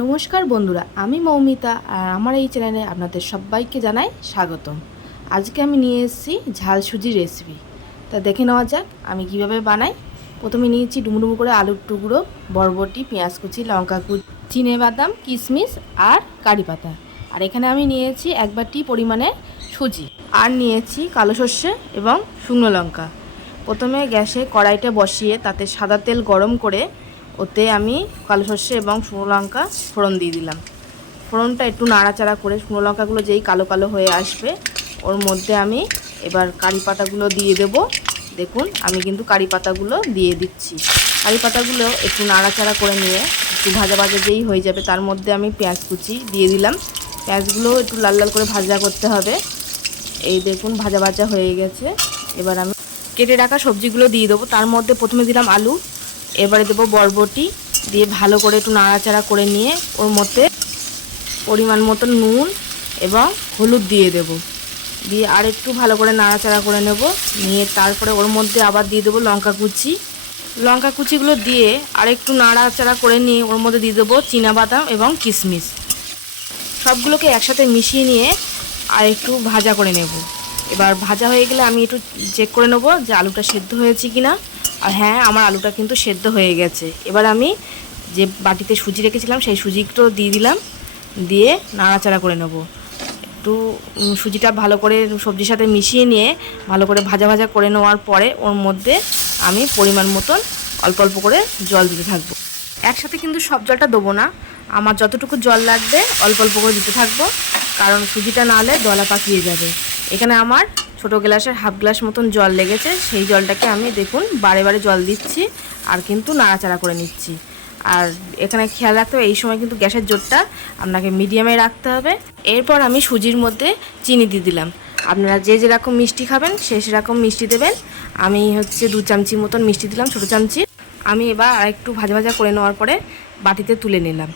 নমস্কার বন্ধুরা, আমি মৌমিতা আর আমার এই চ্যানেলে আপনাদের সবাইকে জানাই স্বাগতম। আজকে আমি নিয়ে এসেছি ঝাল সুজির রেসিপি। তা দেখে নেওয়া যাক আমি কিভাবে বানাই। প্রথমে নিয়েছি ডুমডুম করে আলুর টুকরো, বরবটি, পেঁয়াজ কুচি, লঙ্কা কুচি, চিনেবাদাম, কিশমিশ আর কারি পাতা। আর এখানে আমি নিয়েছি এক বাটি পরিমাণে সুজি, আর নিয়েছি কালো সর্ষে এবং শুকনো লঙ্কা। প্রথমে গ্যাসে কড়াইটা বসিয়ে তাতে সাদা তেল গরম করে ওতে আমি কালো সর্ষে এবং শুকনো লঙ্কা ফোড়ন দিয়ে দিলাম। ফোড়নটা একটু নাড়াচাড়া করে শুকনো লঙ্কাগুলো যেই কালো কালো হয়ে আসবে ওর মধ্যে আমি এবার কারি পাতাগুলো দিয়ে দেব। দেখুন আমি কিন্তু কারি পাতাগুলো দিয়ে দিচ্ছি। কারি পাতাগুলো একটু নাড়াচাড়া করে নিয়ে একটু ভাজা ভাজা যেই হয়ে যাবে তার মধ্যে আমি পেঁয়াজ কুচি দিয়ে দিলাম। পেঁয়াজগুলো একটু লাল লাল করে ভাজা করতে হবে। এই দেখুন ভাজা ভাজা হয়ে গেছে। এবার আমি কেটে রাখা সবজিগুলো দিয়ে দেবো। তার মধ্যে প্রথমে দিলাম আলু, এবারে দেবো বরবটি, দিয়ে ভালো করে একটু নাড়াচাড়া করে নিয়ে ওর মধ্যে পরিমাণ মতো নুন এবং হলুদ দিয়ে দেব। দিয়ে আর একটু ভালো করে নাড়াচাড়া করে নেব। নিয়ে তারপরে ওর মধ্যে আবার দিয়ে দেবো লঙ্কা কুচি। লঙ্কা কুচিগুলো দিয়ে আর একটু নাড়াচাড়া করে নিয়ে ওর মধ্যে দিয়ে দেবো চিনাবাদাম এবং কিশমিশ। সবগুলোকে একসাথে মিশিয়ে নিয়ে আর একটু ভাজা করে নেব। এবার ভাজা হয়ে গেলে আমি একটু চেক করে নেব যে আলুটা সেদ্ধ হয়েছে কি না। আর হ্যাঁ, আমার আলুটা কিন্তু সেদ্ধ হয়ে গেছে। এবার আমি যে বাটিতে সুজি রেখেছিলাম সেই সুজিটা দিয়ে দিলাম, দিয়ে নাড়াচাড়া করে নেব। একটু সুজিটা ভালো করে সবজির সাথে মিশিয়ে নিয়ে ভালো করে ভাজা ভাজা করে নেওয়ার পরে ওর মধ্যে আমি পরিমাণ মতন অল্প অল্প করে জল দিতে থাকবো। একসাথে কিন্তু সব জলটা দেবো না, আমার যতটুকু জল লাগবে অল্প অল্প করে দিতে থাকবো, কারণ সুজিটা না হলে দলা পাকিয়ে যাবে। এখানে আমার ছোটো গ্লাসের হাফ গ্লাস মতন জল লেগেছে, সেই জলটাকে আমি দেখুন বারে বারে জল দিচ্ছি আর কিন্তু নাড়াচাড়া করে নিচ্ছি। আর এখানে খেয়াল রাখতে হবে এই সময় কিন্তু গ্যাসের জোরটা আপনাকে মিডিয়ামে রাখতে হবে। এরপর আমি সুজির মধ্যে চিনি দিয়ে দিলাম। আপনারা যে যেরকম মিষ্টি খাবেন সে সেরকম মিষ্টি দেবেন। আমি 2 চামচি মতন মিষ্টি দিলাম, ছোটো চামচি। আমি এবার আর একটু ভাজা ভাজা করে নেওয়ার পরে বাটিতে তুলে নিলাম।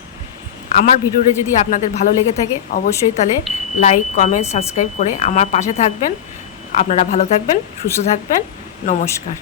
আমার ভিডিওটা যদি আপনাদের ভালো লেগে থাকে অবশ্যই তাহলে লাইক, কমেন্ট, সাবস্ক্রাইব করে আমার পাশে থাকবেন। আপনারা ভালো থাকবেন, সুস্থ থাকবেন। নমস্কার।